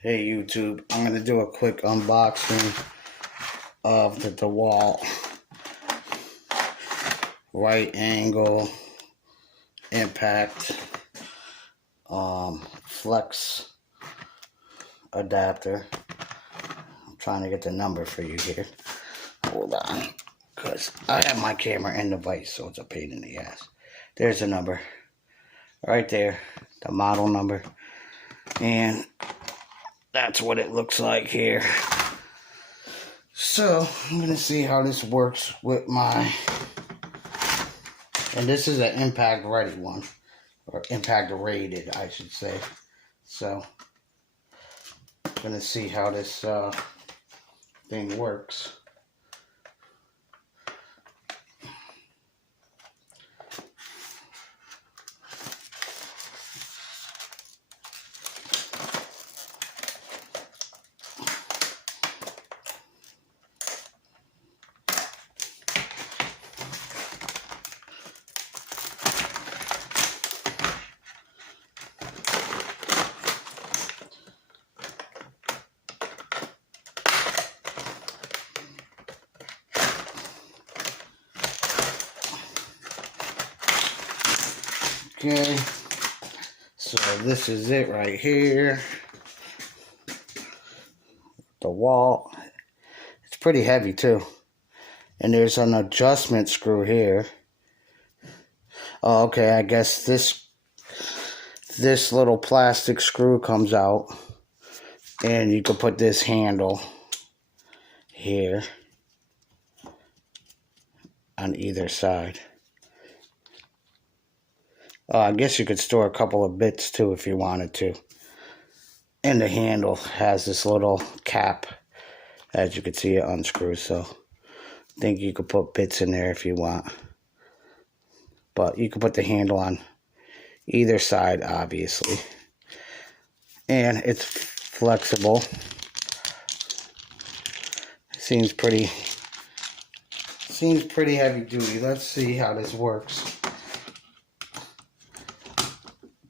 Hey YouTube, I'm going to do a quick unboxing of the Dewalt right angle impact flex adapter. I'm trying to get the number for you here. Hold on, because I have my camera in the vise, so it's a pain in the ass. There's the number right there, the model number, and that's what it looks like here. So I'm gonna see how this works with my, and this is an impact ready one, or impact rated I should say. So I'm gonna see how this thing works. Okay, so this is it right here. Dewalt. It's pretty heavy too. And there's an adjustment screw here. Oh, okay, I guess this little plastic screw comes out. And you can put this handle here on either side. I guess you could store a couple of bits too if you wanted to. And the handle has this little cap. As you can see, it unscrews, so I think you could put bits in there if you want. But you can put the handle on either side, obviously. And it's flexible. Seems pretty heavy duty. Let's see how this works.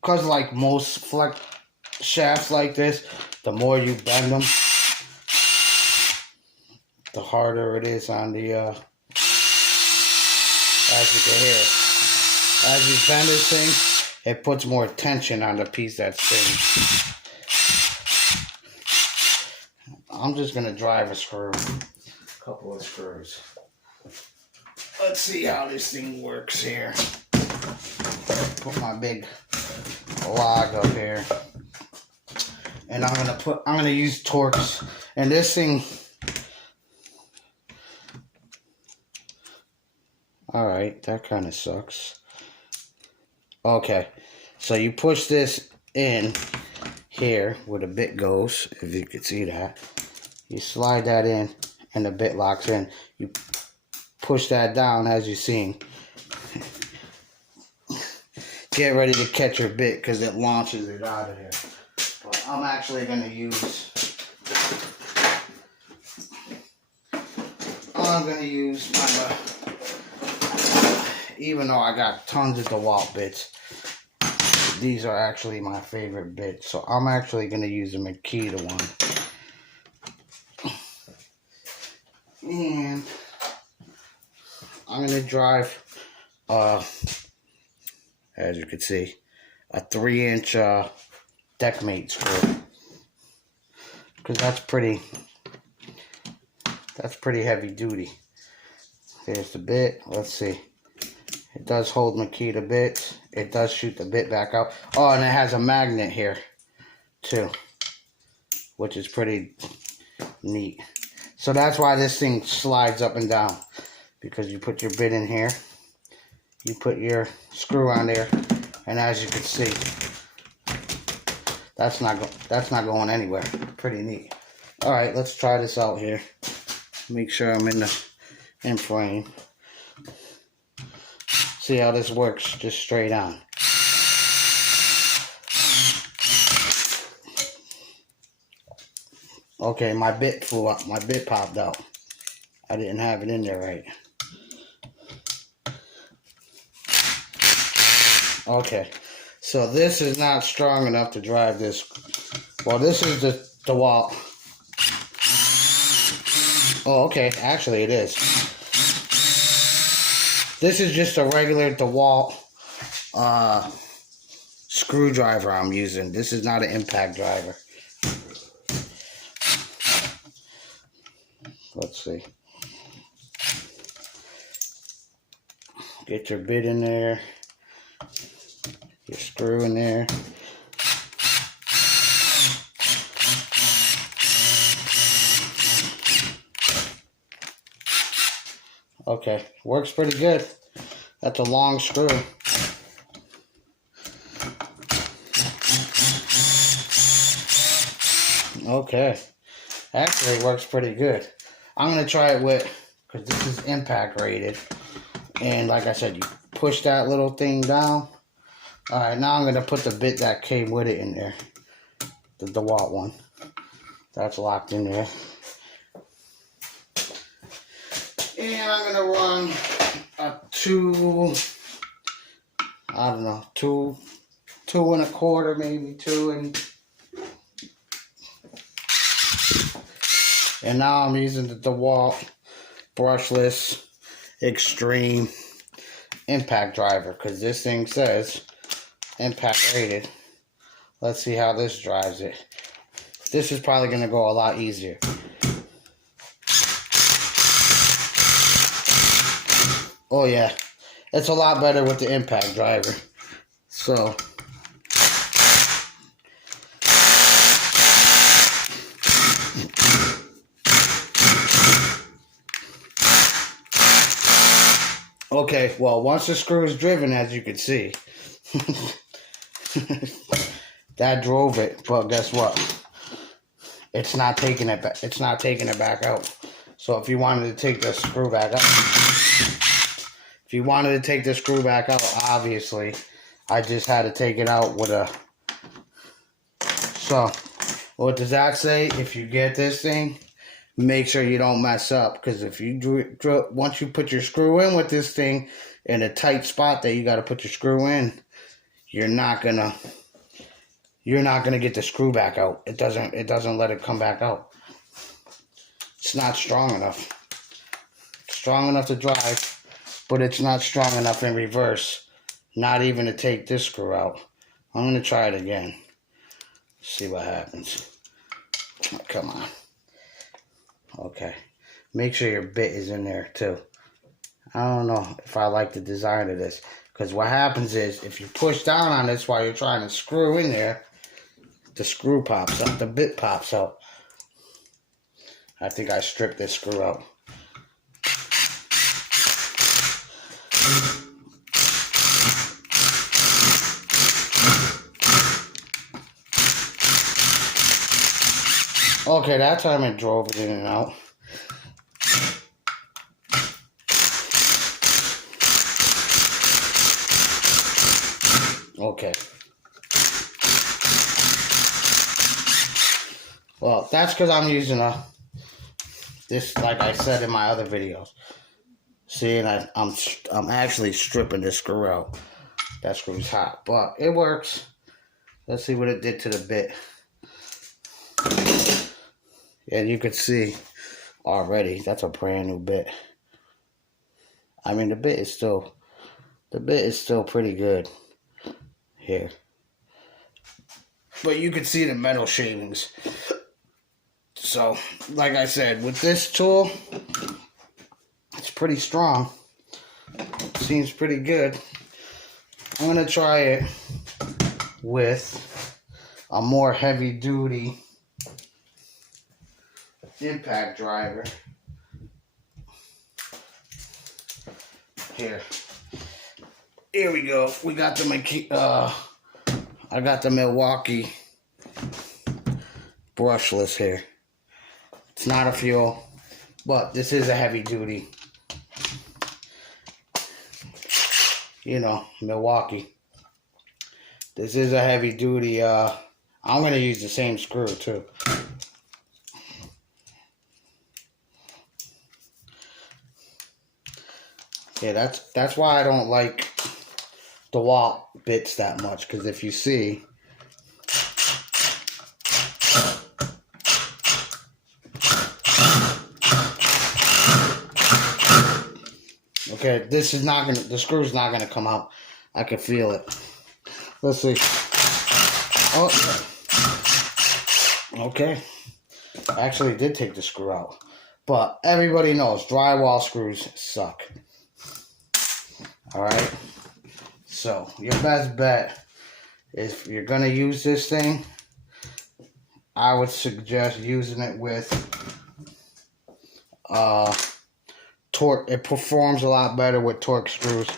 Because like most flex shafts like this, the more you bend them, the harder it is on the, as you can hear. As you bend this thing, it puts more tension on the piece that's spinning. I'm just going to drive a couple of screws. Let's see how this thing works here. Put my big log up here. And I'm gonna use Torx. And this thing, alright, that kind of sucks. Okay, so you push this in here where the bit goes, if you can see that. You slide that in and the bit locks in. You push that down as you've seen. Get ready to catch your bit because it launches it out of here. But I'm actually going to use, my, even though I got tons of Dewalt bits, these are actually my favorite bits. So I'm actually going to use the Makita one. And I'm going to drive, as you can see, a 3-inch deckmate screw, because that's pretty heavy duty. There's the bit. Let's see. It does hold Makita bits. It does shoot the bit back out. Oh, and it has a magnet here too, which is pretty neat. So that's why this thing slides up and down, because you put your bit in here, you put your screw on there, and as you can see, that's not going anywhere. Pretty neat. All right, let's try this out here. Make sure I'm in frame. See how this works, just straight on. Okay, my bit flew up. My bit popped out. I didn't have it in there right. Okay, so this is not strong enough to drive this. Well, this is the Dewalt. Oh, okay. Actually, it is. This is just a regular Dewalt screwdriver I'm using. This is not an impact driver. Let's see. Get your bit in there. Your screw in there. Okay, works pretty good. That's a long screw. Okay, actually works pretty good. I'm gonna try it with, because this is impact rated. And like I said, you push that little thing down. Alright, now I'm gonna put the bit that came with it in there. The DeWalt one. That's locked in there. And I'm gonna run a 2 1/4, maybe 2 and now I'm using the DeWalt brushless extreme impact driver, because this thing says impact rated. Let's see how this drives it. This is probably gonna go a lot easier. Oh yeah, it's a lot better with the impact driver. So, okay, well, once the screw is driven, as you can see, that drove it. But guess what? It's not taking it back. It's not taking it back out. So if you wanted to take the screw back out, obviously, I just had to take it out with a. So, what does that say? If you get this thing, make sure you don't mess up, because if you once you put your screw in with this thing in a tight spot that you got to put your screw in, you're not gonna get the screw back out. It doesn't let it come back out. It's not strong enough. It's strong enough to drive, but it's not strong enough in reverse. Not even to take this screw out. I'm gonna try it again. See what happens. Oh, come on. Okay. Make sure your bit is in there too. I don't know if I like the design of this, because what happens is if you push down on this while you're trying to screw in there, the screw pops up, the bit pops out. I think I stripped this screw out. Okay, that time it drove it in and out. Okay. Well, that's because I'm using this, like I said in my other videos. See, and I'm actually stripping this screw out. That screw's hot, but it works. Let's see what it did to the bit. And you can see already that's a brand new bit. I mean, the bit is still pretty good here. But you can see the metal shavings. So, like I said, with this tool, it's pretty strong. It seems pretty good. I'm going to try it with a more heavy-duty impact driver. Here we go. We got the I got the Milwaukee brushless here. It's not a fuel, but this is a heavy duty. You know, Milwaukee. This is a heavy duty. I'm gonna use the same screw too. Yeah, that's why I don't like DeWalt bits that much, because if you see, Okay, this is not gonna, the screw's not gonna come out. I can feel it. Let's see. Oh, okay. I actually did take the screw out. But everybody knows drywall screws suck. Alright? So, your best bet, if you're gonna use this thing, I would suggest using it with torque. It performs a lot better with torque screws,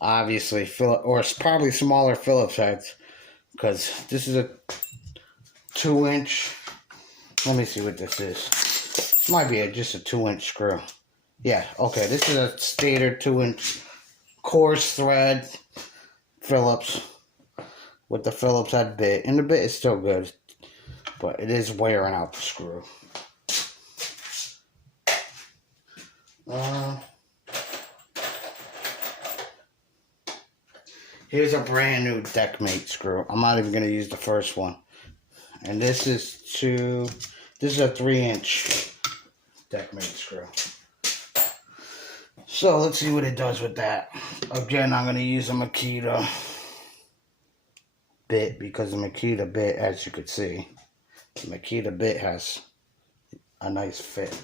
obviously, or it's probably smaller Phillips heads, because this is a 2-inch. Let me see what this is. This might be just a 2-inch screw. Yeah, okay, this is a stator 2-inch coarse thread Phillips with the Phillips head bit, and the bit is still good, but it is wearing out the screw. Here's a brand new Deckmate screw. I'm not even going to use the first one. And this is a 3-inch Deckmate screw. So let's see what it does with that. Again, I'm going to use a Makita bit, because the Makita bit, as you could see, the Makita bit has a nice fit.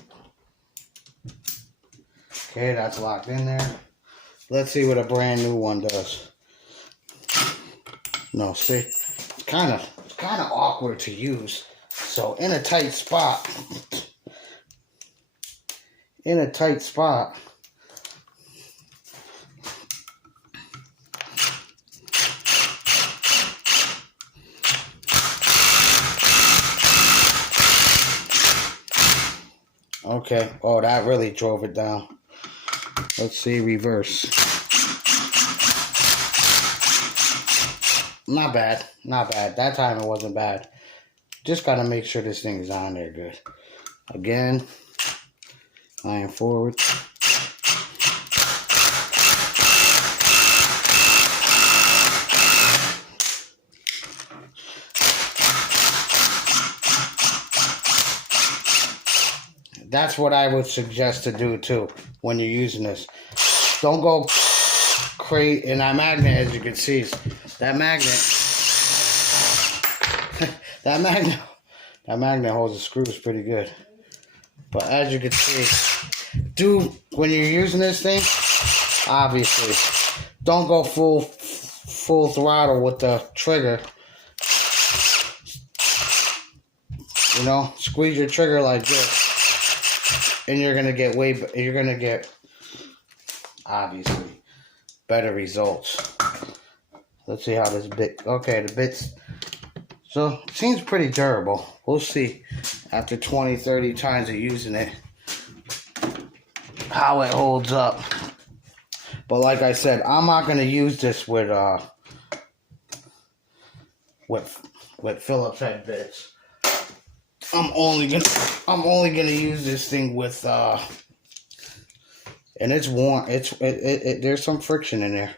Okay, that's locked in there. Let's see what a brand new one does. No, see, it's kind of awkward to use. So in a tight spot, okay, oh, that really drove it down. Let's see, reverse. Not bad, not bad. That time it wasn't bad. Just gotta make sure this thing is on there good. Again, iron forward. That's what I would suggest to do too when you're using this. Don't go crazy. And that magnet, as you can see, that magnet holds the screws pretty good. But as you can see, when you're using this thing, obviously, don't go full throttle with the trigger. You know, squeeze your trigger like this, and you're gonna get obviously better results. Let's see how this bit. Okay, the bits. So it seems pretty durable. We'll see after 20, 30 times of using it how it holds up. But like I said, I'm not gonna use this with Phillips head bits. I'm only gonna use this thing with and it's warm. There's some friction in there.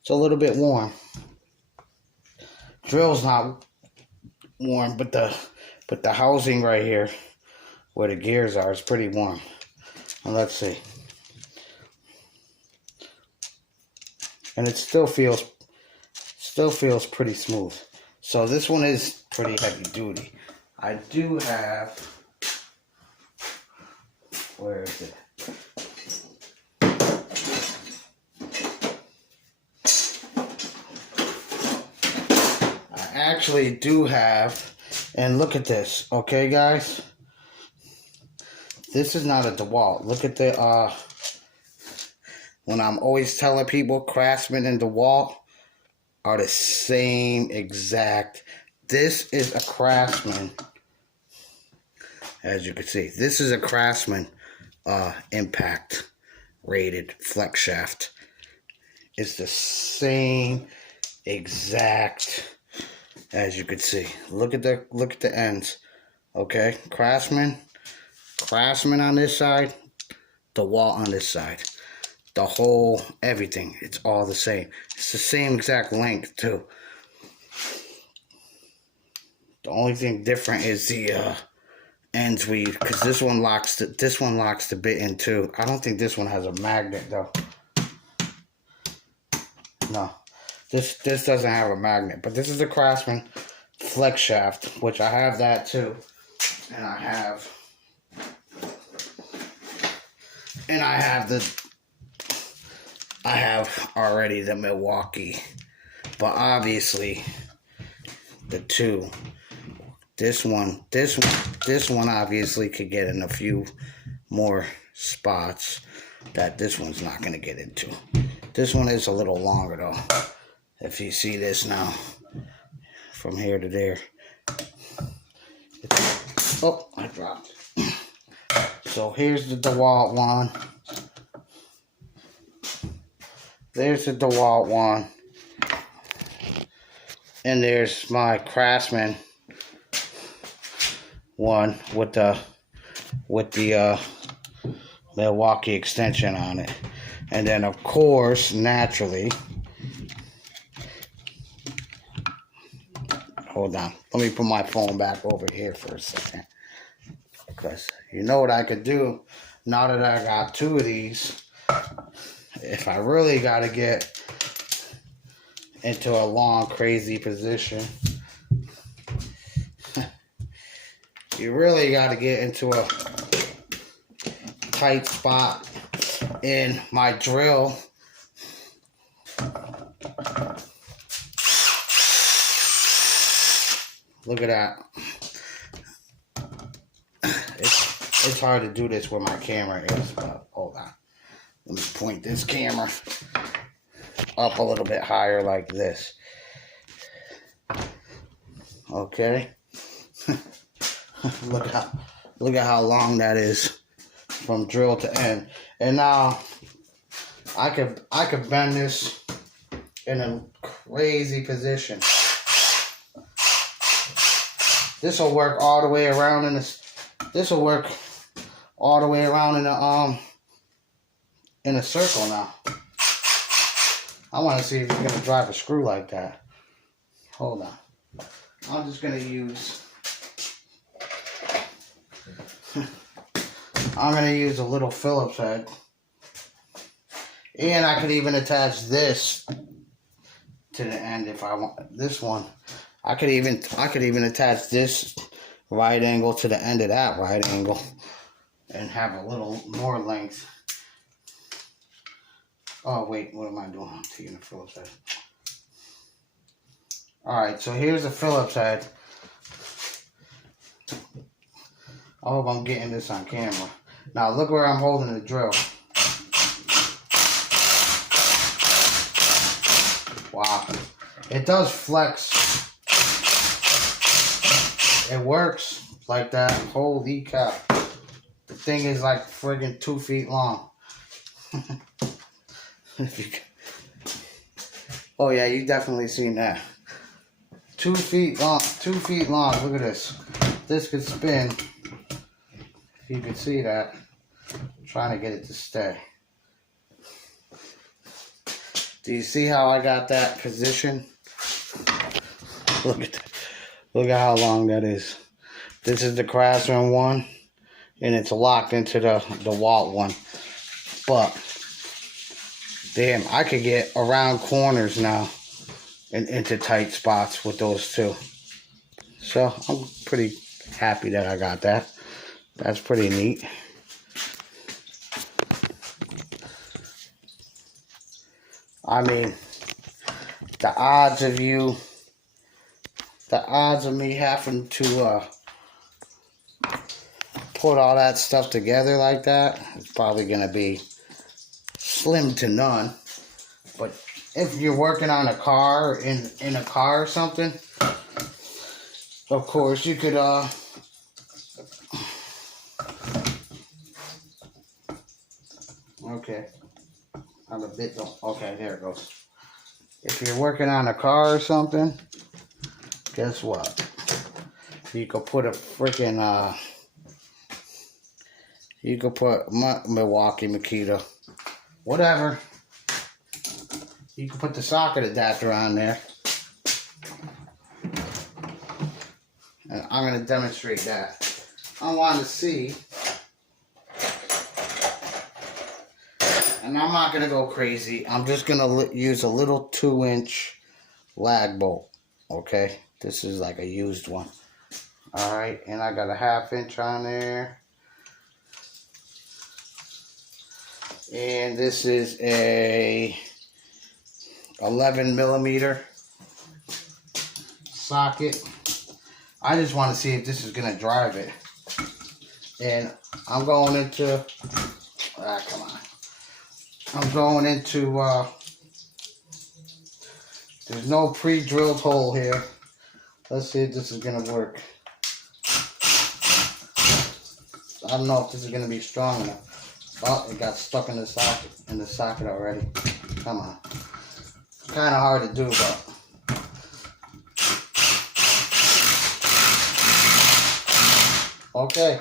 It's a little bit warm. Drill's not warm, but the housing right here where the gears are is pretty warm. And let's see. And it still feels pretty smooth. So this one is pretty heavy duty. I do have, where is it? I actually do have, and look at this, okay guys? This is not a Dewalt. Look at the, when I'm always telling people Craftsman and Dewalt are the same exact. This is a Craftsman. As you can see, this is a Craftsman impact rated flex shaft. It's the same exact, as you can see. Look at the ends. Okay, Craftsman on this side, DeWalt on this side. The whole everything, it's all the same. It's the same exact length too. The only thing different is the ends weave, because this one locks the bit in too. I don't think this one has a magnet though. This doesn't have a magnet, but this is the Craftsman flex shaft, which I have that too, and I have already the Milwaukee, but obviously the two. This one obviously could get in a few more spots that this one's not going to get into. This one is a little longer though. If you see this now, from here to there. Oh, I dropped it. So here's the Dewalt one. There's the Dewalt one. And there's my Craftsman one with the Milwaukee extension on it. And then of course, naturally, hold on, let me put my phone back over here for a second, because you know what I could do now that I got two of these. If I really got to get into a long crazy position, you really got to get into a tight spot in my drill. Look at that. It's hard to do this where my camera is, but hold on. Let me point this camera up a little bit higher like this. Okay. Look at how long that is from drill to end. And now I could bend this in a crazy position. This will work all the way around in this. This will work all the way around in a circle now. I want to see if it's gonna drive a screw like that. Hold on. I'm just gonna use. I'm gonna use a little Phillips head, and I could even attach this to the end if I want. This one. I could even attach this right angle to the end of that right angle and have a little more length. Oh wait, what am I doing? I'm taking a Phillips head. Alright, so here's a Phillips head. I hope I'm getting this on camera. Now look where I'm holding the drill. Wow. It does flex. It works like that. Holy cow. The thing is like friggin' 2 feet long. Oh yeah, you definitely seen that. 2 feet long. 2 feet long. Look at this. This could spin. If you could see that. I'm trying to get it to stay. Do you see how I got that position? Look at that. Look at how long that is. This is the Craftsman one, and it's locked into the Dewalt one. But, damn, I could get around corners now and into tight spots with those two. So, I'm pretty happy that I got that. That's pretty neat. I mean, the odds of me having to put all that stuff together like that is probably going to be slim to none. But if you're working on a car, in a car or something, of course you could okay, I'm a bit okay, there it goes. If you're working on a car or something, guess what? You could put a freaking you could put Milwaukee, Makita, whatever. You can put the socket adapter on there. And I'm going to demonstrate that. I want to see. And I'm not going to go crazy. I'm just going to use a little 2-inch lag bolt. Okay, this is like a used one. Alright, and I got a 1/2 inch on there. And this is a 11 millimeter socket. I just want to see if this is going to drive it. And I'm going into, come on. I'm going into, there's no pre-drilled hole here. Let's see if this is going to work. I don't know if this is going to be strong enough. Oh, it got stuck in the socket already. Come on. It's kind of hard to do, but. Okay.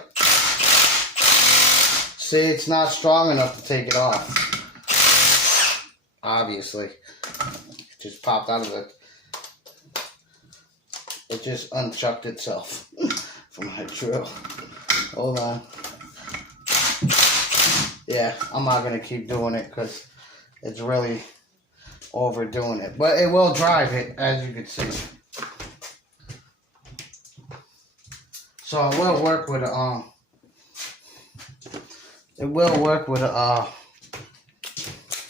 See, it's not strong enough to take it off. Obviously. It just popped out of it. It just unchucked itself from my drill. Hold on. Yeah, I'm not going to keep doing it because it's really overdoing it. But it will drive it, as you can see. So it will work with a,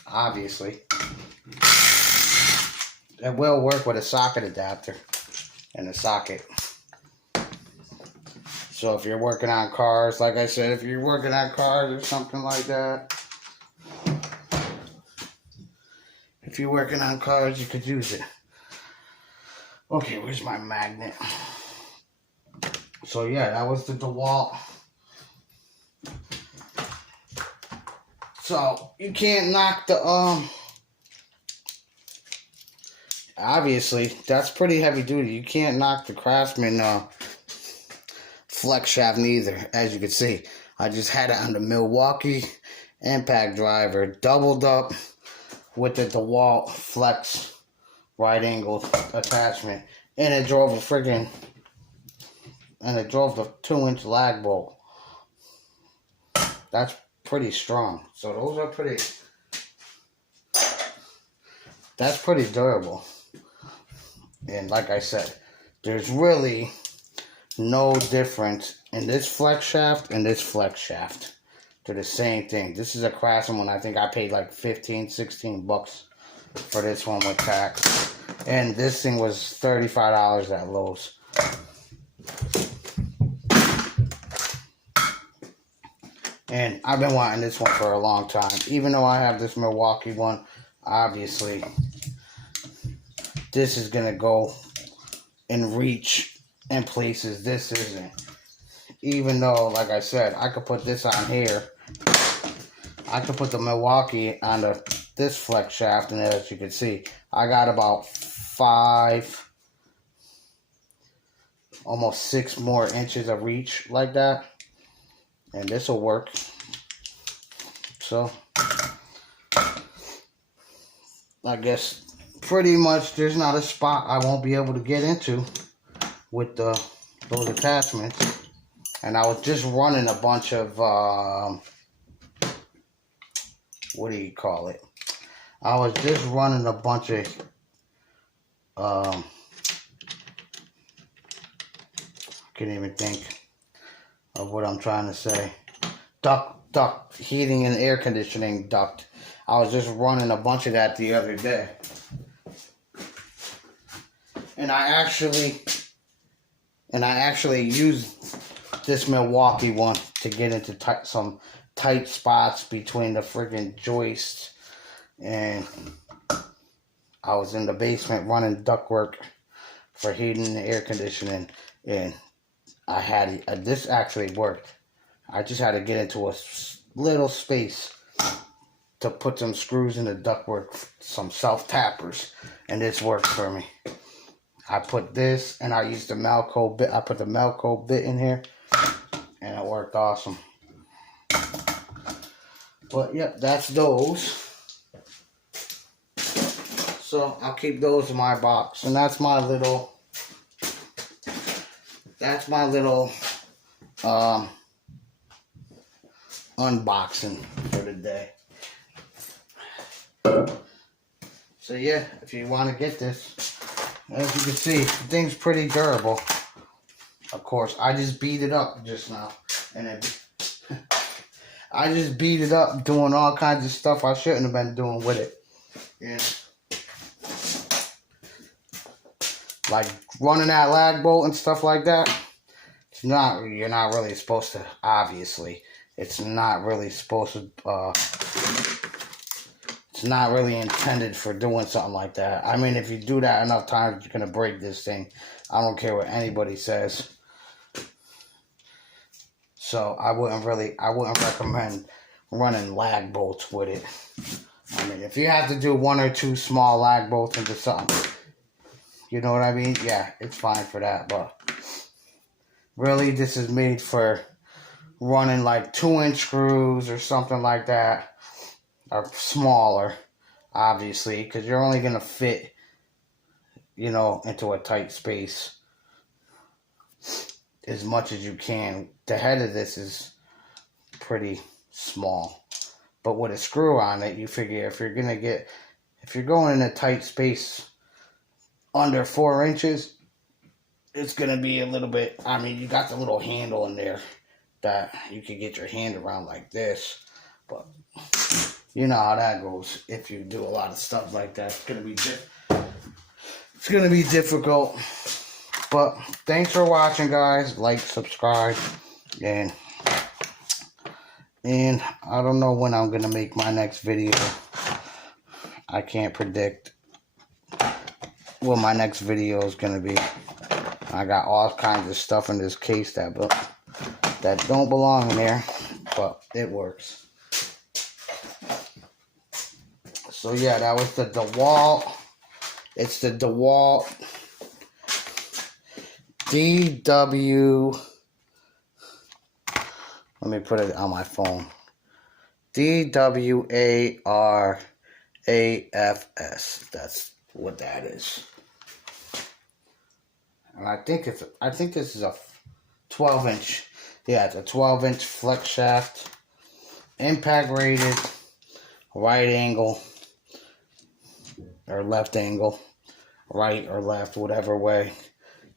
obviously. It will work with a socket adapter and a socket. So if you're working on cars, like I said, if you're working on cars or something like that, if you're working on cars, you could use it. Okay, where's my magnet? So yeah, that was the Dewalt. So you can't knock the obviously that's pretty heavy duty. You can't knock the Craftsman flex shaft neither. As you can see, I just had it on the Milwaukee impact driver, doubled up with the DeWalt flex right angle attachment, and it drove the 2-inch lag bolt. That's pretty strong. So those are that's pretty durable. And like I said, there's really no difference in this flex shaft and this flex shaft. They're the same thing. This is a Craftsman one. I think I paid like 15, 16 bucks for this one with tax. And this thing was $35 at Lowe's. And I've been wanting this one for a long time. Even though I have this Milwaukee one, obviously, this is going to go and reach in places this isn't. Even though, like I said, I could put this on here. I could put the Milwaukee on this flex shaft, and as you can see, I got about 5, almost 6 more inches of reach like that. And this will work. So, I guess pretty much there's not a spot I won't be able to get into with those attachments. And I was just running a bunch of, what do you call it? I was just running a bunch of, can't even think of what I'm trying to say. Duct heating and air conditioning duct. I was just running a bunch of that the other day. And I actually used this Milwaukee one to get into some tight spots between the friggin' joists. And I was in the basement running ductwork for heating and air conditioning, and I had this actually worked. I just had to get into a little space to put some screws in the ductwork, some self-tappers, and this worked for me. I put this, and I used the Melco bit. I put the Melco bit in here, and it worked awesome. But yep, that's those. So I'll keep those in my box, and that's my little unboxing for the day. So yeah, if you want to get this, As you can see, the thing's pretty durable. Of course, I just beat it up just now. And then I just beat it up doing all kinds of stuff I shouldn't have been doing with it. And like running that lag bolt and stuff like that. You're not really supposed to, obviously. It's not really supposed to, it's not really intended for doing something like that. I mean, if you do that enough times, you're going to break this thing. I don't care what anybody says. So I wouldn't recommend running lag bolts with it. I mean, if you have to do 1 or 2 small lag bolts into something, you know what I mean? Yeah, it's fine for that, but really, this is made for running like 2-inch screws or something like that, or smaller, obviously, because you're only going to fit, you know, into a tight space as much as you can. The head of this is pretty small, but with a screw on it, you figure if you're going in a tight space under 4 inches, it's going to be a little bit, I mean, you got the little handle in there that you can get your hand around like this, but you know how that goes. If you do a lot of stuff like that, it's going to be difficult. But thanks for watching, guys. Like, subscribe, and I don't know when I'm going to make my next video. I can't predict what my next video is going to be. I got all kinds of stuff in this case that don't belong in there, but it works. So yeah, that was the Dewalt. It's the Dewalt DW. Let me put it on my phone. DWARAFS. That's what that is. And I think this is a 12-inch. Yeah, it's a 12-inch flex shaft. Impact rated. Right angle. Or left angle. Right or left, whatever way.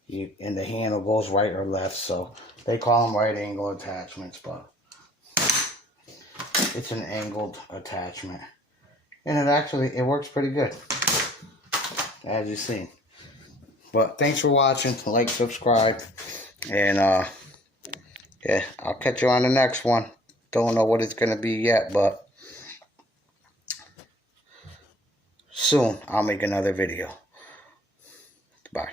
And the handle goes right or left. So they call them right angle attachments, but it's an angled attachment. And it works pretty good, as you've seen. But thanks for watching. Like, subscribe, and yeah, I'll catch you on the next one. Don't know what it's gonna be yet, but soon I'll make another video. Bye.